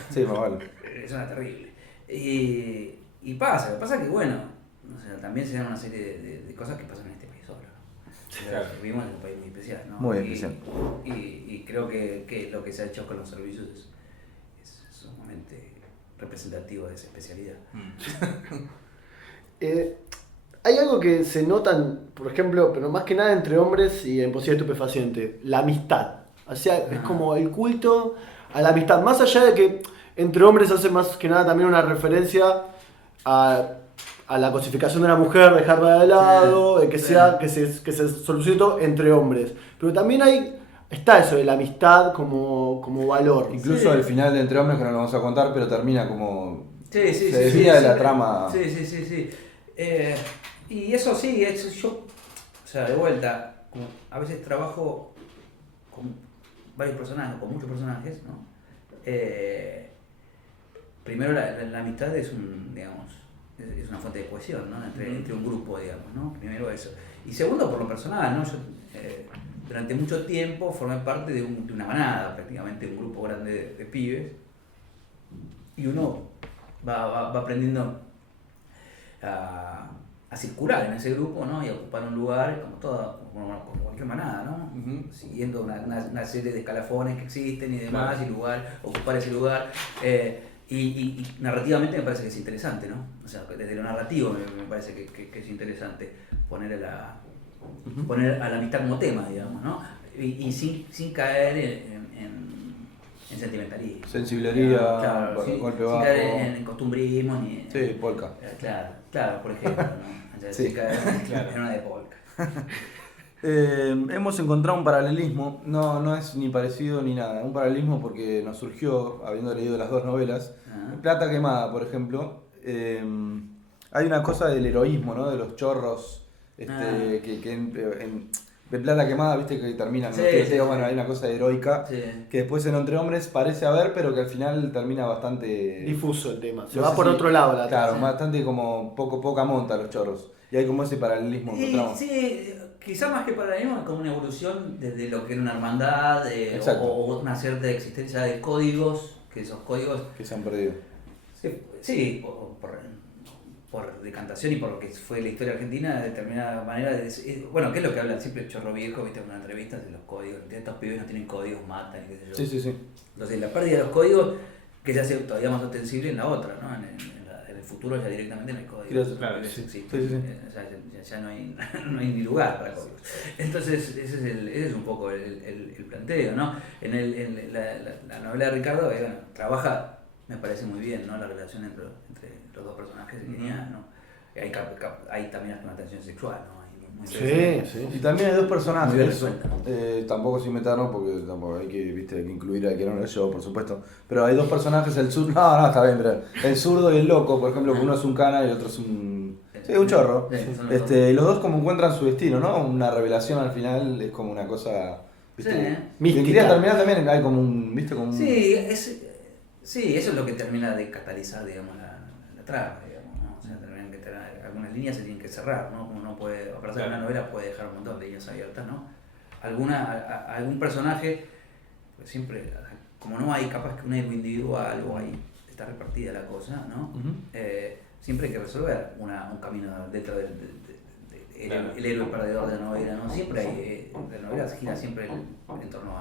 Sí, más vale. Eso era terrible. Y pasa, lo que pasa es que bueno, o sea, también se dan una serie de cosas que pasan en este país solo, ¿no? Claro. Vivimos en un país muy especial, ¿no? Muy Y- especial. Y creo que lo que se ha hecho con los servicios es sumamente representativo de esa especialidad. hay algo que se notan, por ejemplo, pero más que nada entre hombres y en Poesía Estupefaciente, la amistad. O sea, es como el culto a la amistad. Más allá de que entre hombres hace más que nada también una referencia a la cosificación de la mujer, dejarla de lado, de que Sí. que se solucione todo entre hombres. Pero también está eso de la amistad como valor. Incluso Sí. el final de Entre Hombres, que no lo vamos a contar, pero termina como. Sí, Se desvía de la trama. Sí. Y eso sí, yo, o sea, de vuelta, como a veces trabajo con varios personajes, con muchos personajes, ¿no? Primero la amistad es es una fuente de cohesión, ¿no? Entre un grupo, digamos, ¿no? Primero eso. Y segundo, por lo personal, ¿no? Yo durante mucho tiempo formé parte de una manada, prácticamente un grupo grande de pibes, y uno va aprendiendo a circular en ese grupo, ¿no? Y a ocupar un lugar como cualquier manada, ¿no? Siguiendo una serie de escalafones que existen y demás, Claro. y ocupar ese lugar. Y narrativamente me parece que es interesante, ¿no? O sea, desde lo narrativo me parece que es interesante poner a la amistad como tema, digamos, ¿no? Y sin caer en sentimentalismo. Sensiblería, Claro, bueno, sin golpe bajo. caer en costumbrismo ni en... Sí, polka. Claro, por ejemplo, ¿no? O sea, Sí. sin caer Claro. en una de polka. Hemos encontrado un paralelismo, no es ni parecido ni nada, un paralelismo porque nos surgió, habiendo leído las dos novelas, Ah. Plata Quemada, por ejemplo, hay una cosa del heroísmo, ¿no? De los chorros, de Plata Quemada, viste que terminan Sí, los tiroteos, sí, bueno, sí. hay una cosa heroica, Sí. que después en Entre Hombres parece haber, pero que al final termina bastante... Difuso el tema. Se no va sé por si- otro lado la Claro, trama. bastante como poca monta los chorros, y hay como ese paralelismo que Y, encontramos. sí, quizá más que paralelismo es como una evolución desde lo que era una hermandad Exacto. o una cierta existencia de códigos, que esos códigos, Que se han perdido. sí, por decantación y por lo que fue la historia argentina, de determinada manera, bueno, ¿qué es lo que hablan siempre Chorro Viejo, viste, en una entrevista de los códigos? Estos pibes no tienen códigos, matan, y qué sé yo. Sí. Entonces la pérdida de los códigos que se hace todavía más ostensible en la otra, ¿no? En el futuro ya directamente no hay códigos. Claro, Eso sí. existe. Sí. O sea, ya no hay ni lugar para códigos. Entonces ese es un poco el planteo, ¿no? En la novela de Ricardo, bueno, trabaja me parece muy bien, ¿no? La relación entre los dos personajes de Kenia, ¿no? Hay también hasta una tensión sexual, ¿no? Sí. Y también hay dos Muy bien personajes, resuelta. tampoco sin meternos porque tampoco hay que, viste, hay que incluir a quien no yo, por supuesto. Pero hay dos personajes, el zurdo, no, está bien, pero el zurdo y el loco, por ejemplo, uno es un cana y el otro es un chorro. Sí, son los dos. Y los dos como encuentran su destino, ¿no? Una revelación al final es como una cosa, viste. Sí. Y en Mística. Quería terminar también hay como un, viste, como un... Sí, eso es lo que termina de catalizar, digamos, la trama, digamos, ¿no? O sea, terminan que algunas líneas se tienen que cerrar, ¿no? Como no puede, para hacer una novela puede dejar un montón de líneas abiertas, ¿no? Algún personaje, pues siempre, como no hay capaz que un héroe individual o ahí está repartida la cosa, ¿no? Siempre hay que resolver un camino dentro del el héroe perdedor de la novela, ¿no? Siempre hay, la novela gira siempre en torno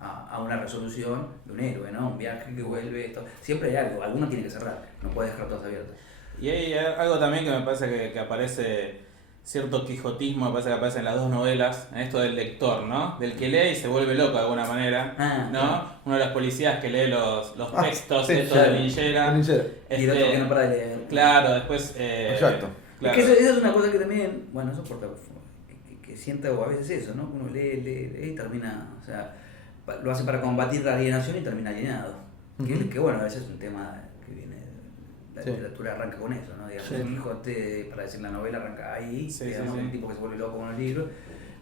a una resolución de un héroe, ¿no? Un viaje que vuelve, esto. Siempre hay algo, alguno tiene que cerrar, no puede dejar todos abiertos. Y hay algo también que me parece que aparece, cierto quijotismo, me parece que aparece en las dos novelas, en esto del lector, ¿no? Del que lee y se vuelve loco de alguna manera, ¿no? Uno de los policías que lee los textos estos de Linchera. El Y el otro que no para de leer. Claro, después... Exacto. Claro. Es que eso es una cosa que también, bueno, eso por que sienta o a veces eso, ¿no? Uno lee y termina, o sea, lo hace para combatir la alienación y termina alienado. Que bueno, a veces es un tema que viene, la literatura arranca con eso, ¿no? Digamos, el Quijote, para decir la novela, arranca ahí, digamos, un tipo que se vuelve loco con los libros,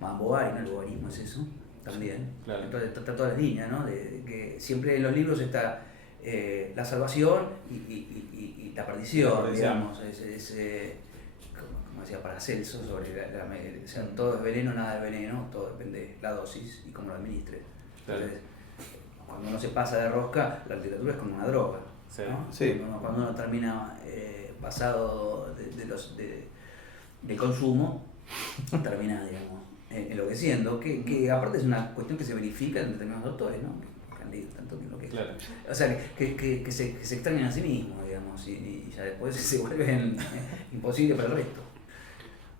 más Bovary, ¿no? El bobarismo es eso, también. Claro. Entonces está toda la línea, ¿no? De que siempre en los libros está la salvación y la perdición, digamos, como decía Paracelso, sobre todo es veneno, nada es veneno, todo depende de la dosis y cómo lo administres. Entonces, cuando uno se pasa de rosca, la literatura es como una droga, ¿no? Sí. Cuando uno termina pasado del consumo, termina, digamos, enloqueciendo, que aparte es una cuestión que se verifica en determinados autores, ¿no? Que han leído tanto que enloquecen. Claro. O sea, que se extrañan a sí mismos, digamos, y ya después se vuelven imposibles para el resto.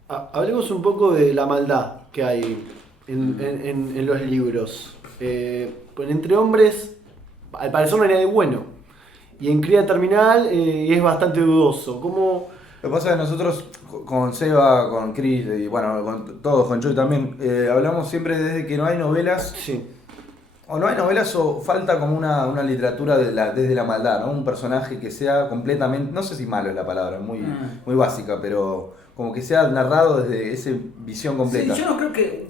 Hablemos un poco de la maldad que hay en los libros. Pues entre hombres, al parecer no hay nadie bueno. Y en Cría Terminal es bastante dudoso. ¿Cómo? Lo que pasa es que nosotros con Seba, con Chris y bueno, con todos, con Joy también, hablamos siempre desde que no hay novelas. Sí. O no hay novelas o falta como una literatura desde la maldad, ¿no? Un personaje que sea completamente, no sé si malo es la palabra, muy básica, pero como que sea narrado desde esa visión completa. Sí, yo no creo que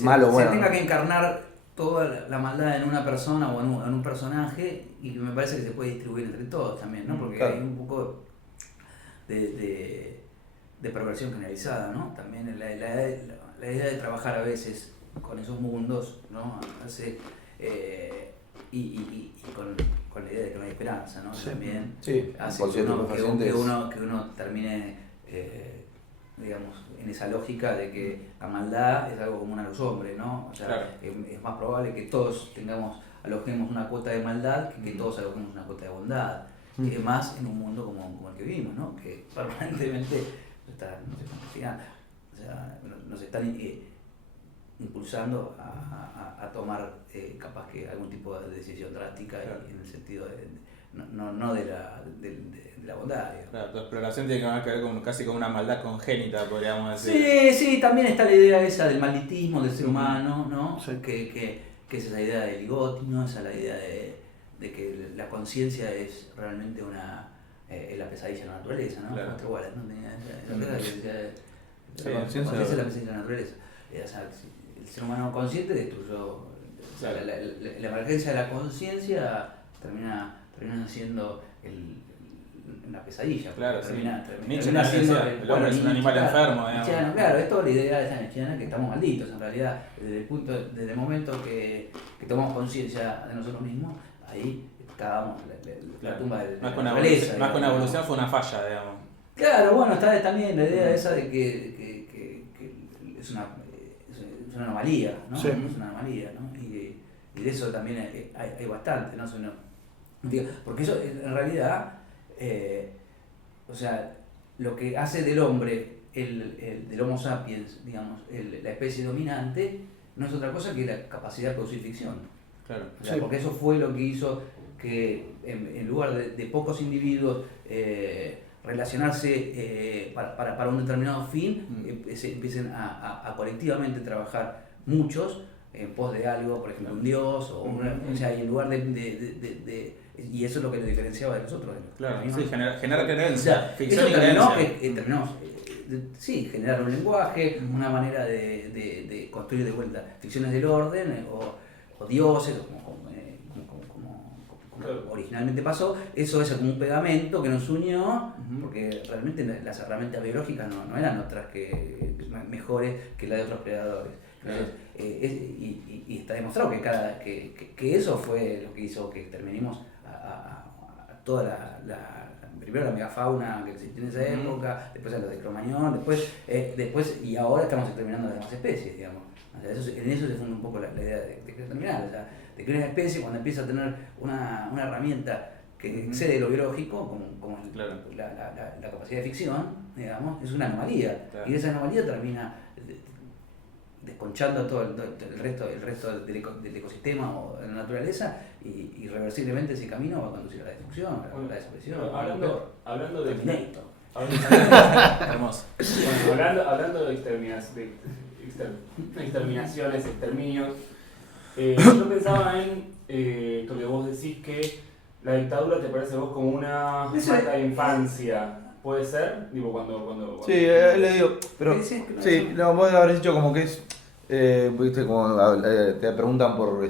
malo, bueno, se tenga que encarnar toda la maldad en una persona o en un personaje, y me parece que se puede distribuir entre todos también, ¿no? Porque hay un poco de perversión generalizada, ¿no? También la idea de trabajar a veces con esos mundos, ¿no? Hace, y con la idea de que no hay esperanza, ¿no? Sí. También Sí, hace que uno termine, digamos, en esa lógica de que la maldad es algo común a los hombres, ¿no? O sea, claro. Es más probable que todos alojemos una cuota de maldad que todos alojemos una cuota de bondad. Más en un mundo como el que vivimos, ¿no? Que permanentemente nos están impulsando a tomar capaz que algún tipo de decisión drástica, claro, en el sentido no de la bondad. Digamos. Claro, tu exploración tiene que ver casi con una maldad congénita, podríamos decir. Sí, también está la idea esa del malditismo del ser humano, ¿no? Sí. Que es esa idea de Ligotti, ¿no? Esa la idea de que la conciencia es realmente es la pesadilla de la naturaleza, ¿no? Claro. Nuestro Wallace, ¿no? La conciencia es la pesadilla de la naturaleza. O sea, el ser humano consciente destruyó. O sea, la emergencia de la conciencia termina siendo una pesadilla. Claro, termina Nietzsche siendo el hombre es un animal enfermo, digamos. Claro, es toda la idea de esa nietzscheana que estamos malditos en realidad. Desde el momento que tomamos conciencia de nosotros mismos, ahí estábamos la tumba de la naturaleza. Más que una evolución fue una falla, digamos. Claro, bueno, está también la idea esa de que es una anomalía, ¿no? Sí. Es una anomalía, ¿no? Y de eso también hay bastante, ¿no? Porque eso en realidad, o sea, lo que hace del hombre, del Homo sapiens, digamos, la especie dominante, no es otra cosa que la capacidad de producir ficción. Claro. O sea, Sí. porque eso fue lo que hizo que en lugar de pocos individuos relacionarse para un determinado fin, se empiecen a colectivamente trabajar muchos en pos de algo, por ejemplo un dios, o sea, y en lugar y eso es lo que nos diferenciaba de nosotros. Claro, ¿no? sí, genera O creencia. sea, Ficción eso y terminó creencia. terminamos, sí, generar un lenguaje, una manera de construir de vuelta ficciones del orden o dioses, como Claro. originalmente pasó. Eso es como un pegamento que nos unió, porque realmente las herramientas biológicas no eran otras que mejores que las de otros predadores. Entonces, y está demostrado que eso fue lo que hizo que terminemos a toda primero la megafauna que existía en esa época, después a los de Cromañón, después y ahora estamos exterminando las demás especies, digamos. O sea, en eso se funda un poco la idea de exterminar, o sea, de que una especie cuando empieza a tener una herramienta que excede lo biológico, como Claro. la capacidad de ficción, digamos, es una anomalía. Claro. Y esa anomalía termina desconchando todo el resto del ecosistema o de la naturaleza y irreversiblemente ese camino va a conducir a la destrucción, a la desaparición. Hablando de Terminator. Hermoso. Bueno, hablando de exterminaciones, exterminios, yo pensaba en esto que vos decís que la dictadura te parece a vos como una Eso marca de infancia. ¿Puede ser? Digo, cuando Sí, le digo, pero Sí, que no sí, es- no, vos habrás dicho como que es, viste, como te preguntan por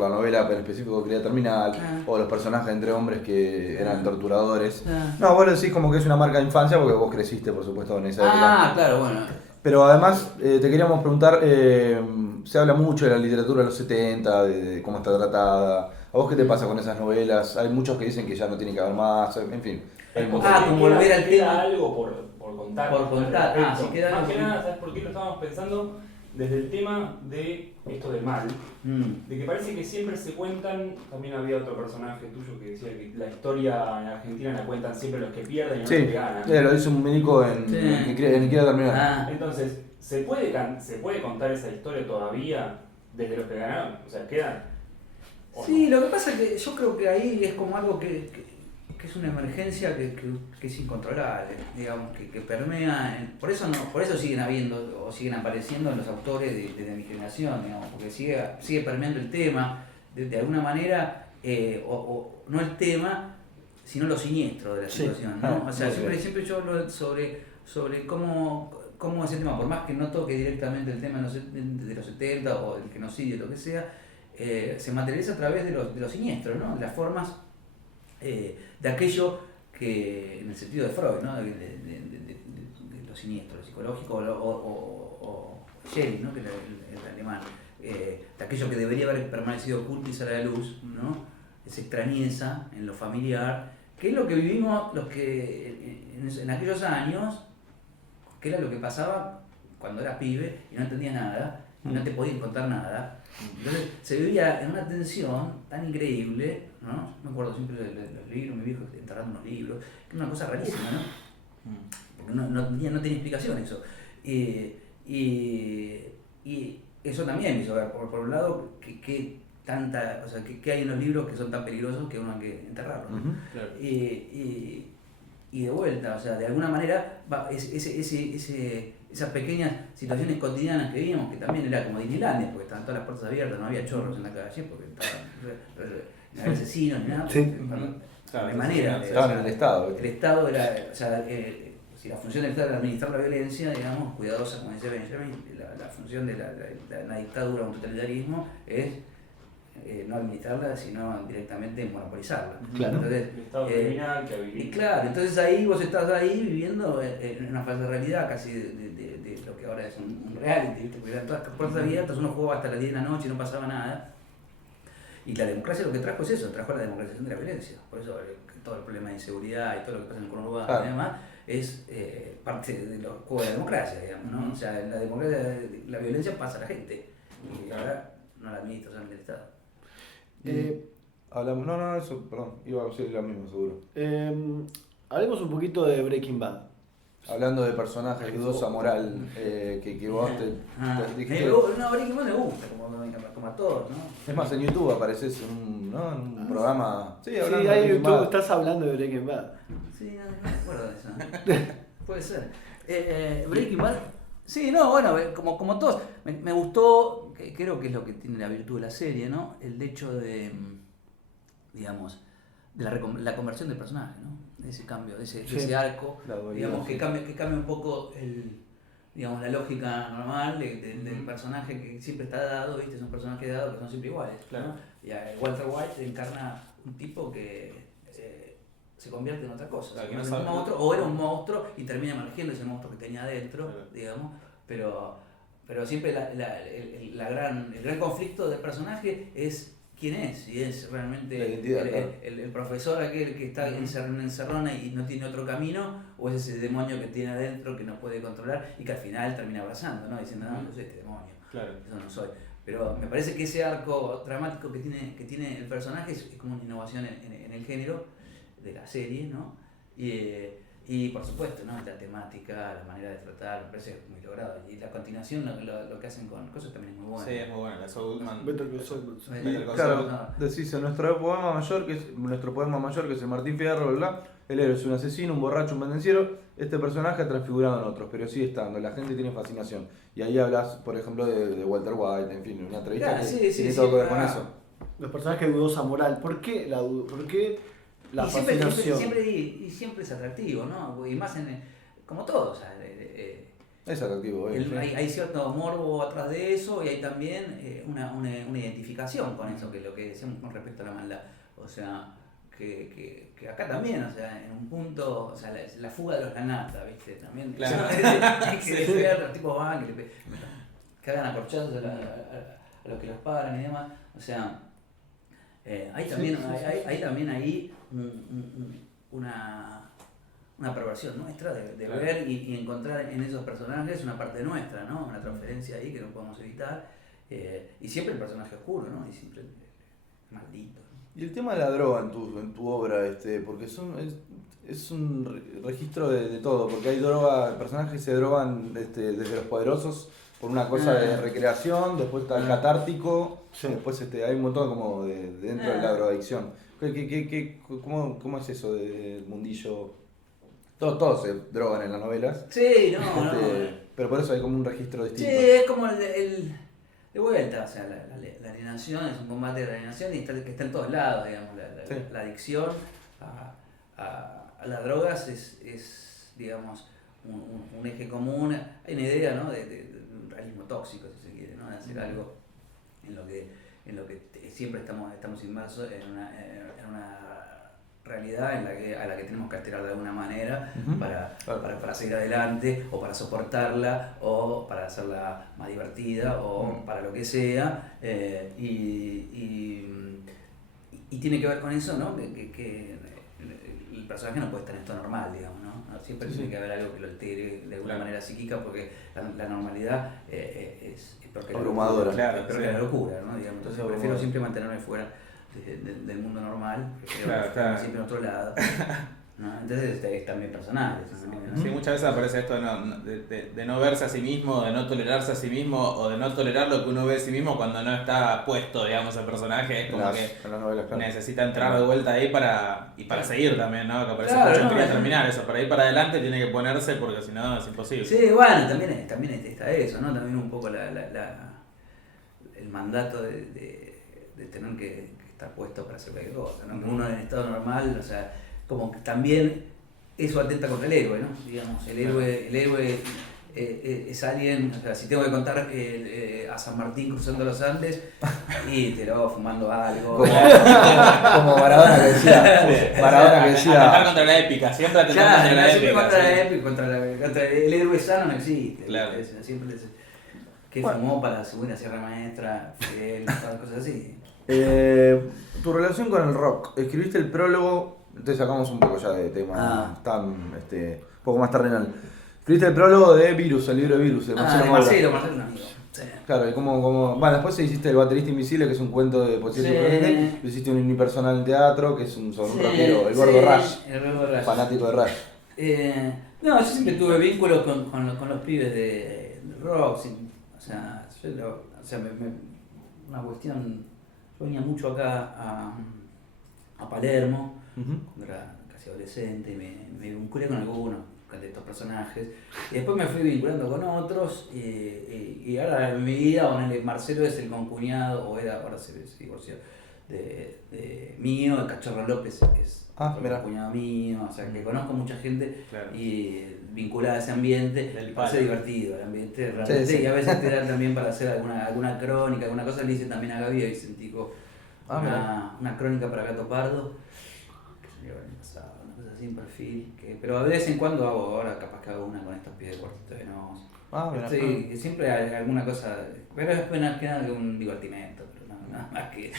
la novela en específico Cría Terminal, o los personajes entre hombres que eran torturadores. No, vos lo decís como que es una marca de infancia porque vos creciste, por supuesto, en esa época. Claro, bueno. Pero además te queríamos preguntar, se habla mucho de la literatura de los 70, de cómo está tratada. ¿A vos qué te pasa con esas novelas? Hay muchos que dicen que ya no tiene que haber más, en fin. Hay un montón. como volver al queda tema. algo por contar. Por contar, al respecto. sí, queda Más algo. que nada, ¿sabes por qué lo estábamos pensando? Desde el tema de esto del mal, de que parece que siempre se cuentan, también había otro personaje tuyo que decía que la historia en Argentina la cuentan siempre los que pierden y no los Sí, que ganan. lo dice un médico en Quiera Terminar. Entonces, ¿se puede contar esa historia todavía desde los que ganaron? O sea, ¿quedan? ¿O Sí, no? lo que pasa es que yo creo que ahí es como algo que es una emergencia que es incontrolable, digamos, que permea, por eso siguen habiendo o siguen apareciendo en los autores de mi generación, digamos, porque sigue permeando el tema, de alguna manera, o no el tema, sino lo siniestro de la situación, ¿no? O sea, siempre yo hablo sobre cómo ese tema, por más que no toque directamente el tema de los 70 o el genocidio, lo que sea, se materializa a través de los siniestros, ¿no? Las formas de aquello que, en el sentido de Freud, ¿no? de lo siniestro, lo psicológico, o Schelling, ¿no? Que era el alemán, de aquello que debería haber permanecido oculto y sale a la luz, ¿no? Esa extrañeza en lo familiar, que es lo que vivimos los que en aquellos años, que era lo que pasaba cuando eras pibe y no entendías nada, y no te podían contar nada. Entonces se vivía en una tensión tan increíble, ¿no? Me acuerdo siempre de los libros, mi viejo enterrando unos libros, que era una cosa rarísima, ¿no? Porque no tenía explicación eso. Y eso también me hizo ver, por un lado, que hay en los libros que son tan peligrosos que uno hay que enterrarlos, ¿no? Claro. Y de vuelta, o sea, de alguna manera, esas pequeñas situaciones cotidianas que vimos, que también era como Disneylandia, porque estaban todas las puertas abiertas, no había chorros en la calle, porque no había asesinos ni nada, Sí. de manera. Estaban en el Estado. El Estado era, o sea, si la función del Estado era administrar la violencia, digamos, cuidadosa, como decía Benjamin, la función de la dictadura o un totalitarismo es no administrarla, sino directamente monopolizarla. Claro. Entonces, El estado criminal que habilita. y claro, entonces ahí vos estás ahí viviendo en una falsa realidad casi de lo que ahora es un reality, ¿viste? Porque eran todas puertas abiertas, uno jugaba hasta las 10 de la noche y no pasaba nada. Y la democracia lo que trajo es eso, trajo la democratización de la violencia. Por eso todo el problema de inseguridad y todo lo que pasa en el conurbano Claro. y demás es parte de los juegos de la democracia, digamos, ¿no? O sea, en la democracia, la violencia pasa a la gente y ahora no la administra solamente el Estado. Hablamos, no, eso, perdón, iba a decir lo mismo seguro. Hablemos un poquito de Breaking Bad. Hablando de personajes de dudosa moral, que vos te dijiste. No, Breaking Bad me gusta, como a todos, ¿no? Es más, en YouTube apareces en un programa. Sí, hablando Sí, de ahí Breaking tú Bad. estás hablando de Breaking Bad. Sí, no me acuerdo de eso. Puede ser. Breaking Bad. Sí, no, bueno, como todos. Me gustó, creo que es lo que tiene la virtud de la serie, ¿no? El hecho de, digamos, de la conversión del personaje, ¿no? De ese cambio, de ese arco, La dualidad, digamos, sí. que cambia un poco digamos, la lógica normal del personaje que siempre está dado, ¿viste? Es un personaje dado que son siempre iguales, Claro. ¿no? Y Walter White encarna un tipo que se convierte en otra cosa, Claro, se que no convierte en un sabe- monstruo, o era un monstruo y termina emergiendo ese monstruo que tenía adentro, Claro. digamos, pero siempre el gran conflicto del personaje es quién es, si es realmente La identidad, claro. el profesor aquel que está encerrona y no tiene otro camino, o es ese demonio que tiene adentro que no puede controlar y que al final termina abrazando, ¿no? Diciendo, no, yo soy este demonio, Claro. eso no soy. Pero me parece que ese arco dramático que tiene el personaje es como una innovación en el género de la serie, ¿no? Y por supuesto, ¿no? La temática, la manera de tratar, me parece muy logrado. Y la continuación, lo que hacen con cosas también es muy bueno. Sí, es muy buena. La Saul Goodman. Better Call Saul. Better Call Claro, Saul. decís en nuestro poema mayor, que es el Martín Fierro, bla, el héroe es un asesino, un borracho, un pendenciero. Este personaje ha transfigurado en otros, pero sigue estando, la gente tiene fascinación. Y ahí hablas, por ejemplo, de Walter White, en fin, una entrevista Claro, que sí, tiene sí, todo sí, que ver con claro. eso. Los personajes de dudosa moral. ¿Por qué la Y siempre, fascinación? siempre es atractivo, ¿no? Y más como todo, o sea, Es atractivo, hay cierto morbo atrás de eso y hay también una identificación con eso, que es lo que decíamos con respecto a la maldad. O sea, que acá también, o sea, en un punto, o sea, la fuga de los ganatas, ¿viste? También, Claro. que los tipos van, que hagan acorchados a los que los paran y demás. O sea, hay también ahí una perversión nuestra de Claro. ver y encontrar en esos personajes una parte nuestra, ¿no? Una transferencia ahí que no podemos evitar. Y siempre el personaje oscuro, ¿no? Y siempre el maldito. Y el tema de la droga en tu obra, porque es un registro de todo, porque hay personajes que se drogan desde los poderosos por una cosa de recreación, después está el catártico, Sí. después hay un montón como dentro de la drogadicción. ¿Cómo es eso del mundillo? Todos se drogan en las novelas, Sí, no. pero por eso hay como un registro Sí, distinto. es como de vuelta, o sea, la alienación es un combate de la alienación y que está en todos lados, digamos, Sí. la adicción a las drogas es digamos, un eje común. Hay una idea, ¿no? de un realismo tóxico, si se quiere, ¿no? De hacer algo en lo que siempre estamos inmersos en una realidad a la que tenemos que alterar de alguna manera Ujú. para seguir adelante o para soportarla o para hacerla más divertida o para lo que sea y tiene que ver con eso, ¿no? Que el personaje no puede estar en esto normal, digamos, ¿no? Siempre tiene que haber algo que lo altere de alguna manera psíquica porque la normalidad es peor que la Abrumadora. locura, Claro, es peor sí. que la locura, ¿no? Digamos, entonces Es abrumadora. prefiero siempre mantenerme fuera del mundo normal, prefiero Claro, estar claro. siempre en otro lado. ¿No? Entonces es también personal. Eso, ¿no? Sí, muchas veces aparece esto de no verse a sí mismo, de no tolerarse a sí mismo o de no tolerar lo que uno ve de sí mismo cuando no está puesto, digamos, el personaje. Es como que En las novelas, claro. necesita entrar de vuelta ahí para seguir también, ¿no? Que parece Claro, mucho no, quería no. terminar eso. Para ir para adelante tiene que ponerse porque si no es imposible. Sí, bueno, también está eso, ¿no? También un poco el mandato de tener que estar puesto para hacer cualquier cosa, ¿no? Que uno en estado normal, o sea, como que también eso atenta contra el héroe, ¿no? Digamos, el héroe es alguien, o sea, si tengo que contar a San Martín cruzando los Andes y te lo fumando algo. Como Maradona que decía. Maradona que Atentar decía. contra la épica, siempre atentar Claro, contra la siempre épica. contra la sí. épica, contra el héroe sano no existe. Claro. Siempre que Bueno. fumó para subir a Sierra Maestra, Fidel, todas cosas así. Tu relación con el rock. Escribiste el prólogo. Te sacamos un poco ya de tema tan un poco más terrenal. Escribiste el prólogo de Virus, el libro de Virus, de Marcelo Maura. Marcelo es un amigo. Sí. Claro, y bueno, después hiciste El baterista invisible, que es un cuento de poesía Sí. sorprendente. Hiciste un unipersonal en teatro, que es sobre un Sí, rockero, el gordo sí, Rush, el gordo Rush. fanático de Rush. No, yo siempre tuve vínculos con los pibes de rock, o sea, una cuestión, yo venía mucho acá a Palermo, cuando era casi adolescente, me vinculé con algunos de estos personajes, y después me fui vinculando con otros, y ahora en mi vida, Marcelo es el concuñado, ahora se divorció, de mío, de Cachorro López es mira. concuñado mío, o sea que conozco mucha gente Claro. y vinculada a ese ambiente, Del y parece palo. divertido el ambiente realmente, Sí, sí. y a veces te dan también para hacer alguna crónica, alguna cosa, le hice también a Gaby y Vicentico una crónica para Gato Pardo, que salió el año pasado, una cosa así, un perfil, pero de vez en cuando ahora capaz que hago una con estos pibes de Cuartito de Nos. Mira. Sí, siempre hay alguna cosa, pero es pena que nada que un divertimento, pero nada más que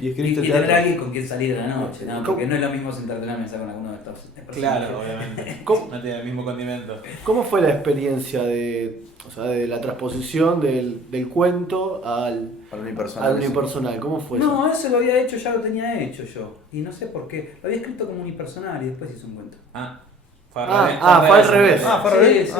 Y y escribiste tener a teatro. alguien con quien salir a la noche, ¿no? Porque no es lo mismo sentarte en la mesa con alguno de estos personajes. Claro, obviamente. ¿Cómo? No tiene el mismo condimento. ¿Cómo fue la experiencia de la transposición del cuento al unipersonal? ¿Cómo fue No, eso? eso lo había hecho, ya lo tenía hecho yo. Y no sé por qué. Lo había escrito como unipersonal y después hizo un cuento. Fue fue al revés. ¿Fue al revés?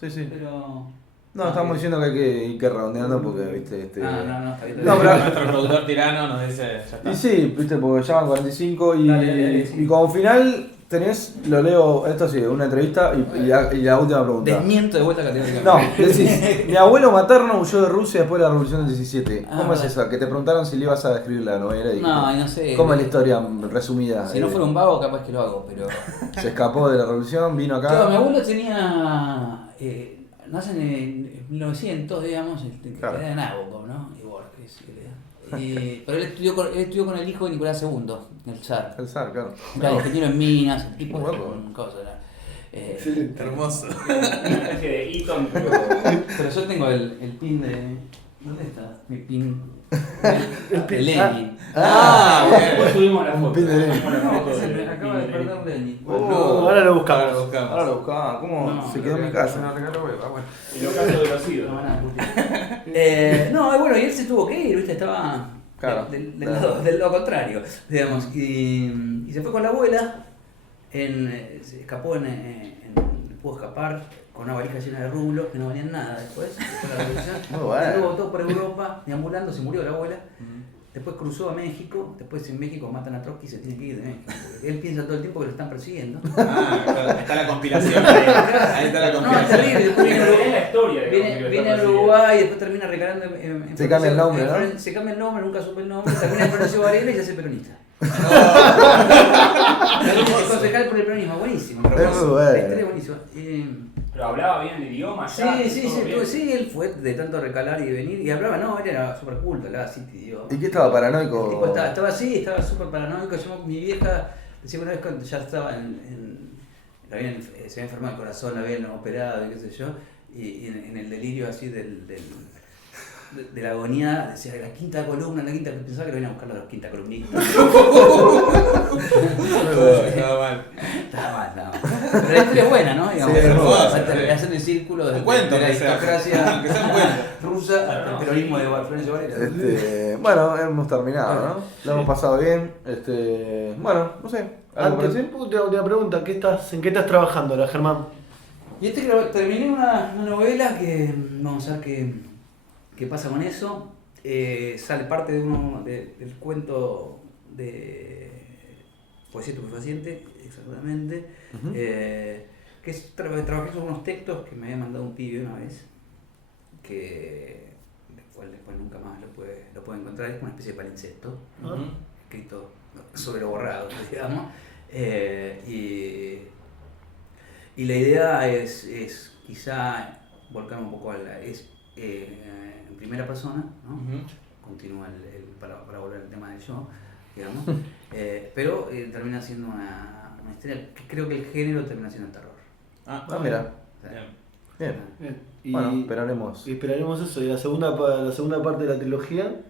Sí. Sí. Pero. No, estamos diciendo que hay que ir redondeando porque, viste, No, está bien. No, pero- Nuestro productor tirano nos dice, ya está. Y sí, viste, porque ya van 45 y, Dale, sí. y como final tenés, lo leo, esto sí, una entrevista y la última pregunta. Desmiento de vuelta categóricamente. No, decís, mi abuelo materno huyó de Rusia después de la Revolución del 17. ¿Cómo es bueno. eso? Que te preguntaron si le ibas a escribir la novela y No, y no sé. ¿cómo es la historia resumida? Si no fuera un vago, capaz que lo hago, pero. Se escapó de la revolución, vino acá. Claro, mi abuelo tenía. Nace en 1900, digamos, que Claro. era de Nabokov, ¿no? Y Borges. Pero él estudió con el hijo de Nicolás II, el zar. El zar, claro. Era ingeniero en minas, el tipo Qué es guapo. un coso, era. Hermoso. Una especie de Eton, pero. Pero yo tengo el pin de. ¿Dónde está? Mi pin. De Lenin. Después subimos la foto. pin de Lenin. Subimos la foto Se del me acaba de pin de Lenin. perder Lenin. Ahora lo buscamos. Ahora lo buscaba. ¿Cómo? No, se quedó en mi casa. El ocaso de los No, ídolos. van a no, bueno, y él se tuvo que ir, ¿viste? Estaba Claro, del lado contrario, digamos. Y se fue con la abuela, se escapó pudo escapar con una valija llena de rublos que no valían nada después de la revolución. Muy bueno. Luego todo por Europa, deambulando, se murió la abuela. Después cruzó a México, después en México matan a Trotsky y se tiene que ir de México. Porque él piensa todo el tiempo que lo están persiguiendo. Está la conspiración ahí. Ahí está la No, es conspiración. terrible. Después viene a Es Uruguay, la historia de viene a Uruguay y después termina recalando en Se cambia el nombre, Florencio- ¿no? Se cambia el nombre, nunca supe el nombre, termina en Florencio Varela y se hace peronista. Concejal por el peronismo, buenísimo. Es muy bueno. La historia es buenísima. Pero hablaba bien el idioma Sí, ya. sí, todo bien. sí, él fue de tanto recalar y venir y hablaba, no, él era súper culto, hablaba así, tío. ¿Y qué estaba El tipo paranoico? estaba así, estaba súper paranoico. Mi vieja decía que una vez cuando ya estaba se había enfermado el corazón, la habían operado y qué sé yo, y en el delirio así de la agonía, decía la quinta columna, pensaba que lo iban a buscar a los quinta columnistas. Estaba mal. Estaba mal. Pero la historia es buena, ¿no? Digamos, Sí, es hermosa, hacen el círculo de Un cuento, la que sea. aristocracia Que sea un cuento. rusa hasta el peronismo de Florencio Varela. Bueno, hemos terminado, ¿no? Lo hemos pasado bien. Bueno, no sé. ¿Algo para decir? Última pregunta, ¿en qué estás trabajando ahora, Germán? Y terminé una novela que vamos a ver qué pasa con eso. Sale parte del cuento de Poesía Estupefaciente, exactamente. Trabajé sobre unos textos que me había mandado un pibe una vez, que después nunca más lo puede encontrar. Es como una especie de palincesto, ¿no? Escrito sobre lo borrado, digamos. Y la idea es quizá volcar un poco en primera persona, ¿no? Continúa para volver al tema del yo, digamos, pero termina siendo una historia que creo que el género termina siendo el terror. Mira. O sea, Bien. Y Bueno, esperaremos. esperaremos eso. Y la segunda parte de la trilogía.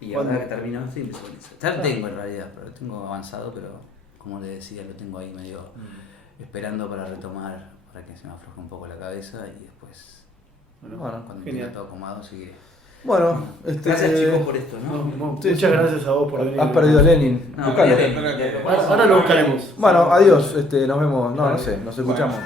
y ¿Cuándo? ahora que terminó, sí, empiezo con eso. Ya lo tengo en realidad, pero lo tengo avanzado, pero como le decía, lo tengo ahí medio esperando para retomar, para que se me afloje un poco la cabeza y después, Bueno, cuando genial. tenga todo acomodado, seguiré. Bueno, Gracias chicos por esto, ¿no? Sí, Muchas sí. gracias a vos por venir. Has perdido a Lenin. No, Buscalo. bien, Ahora lo buscaremos. Bueno, adiós, nos vemos. No sé, nos escuchamos.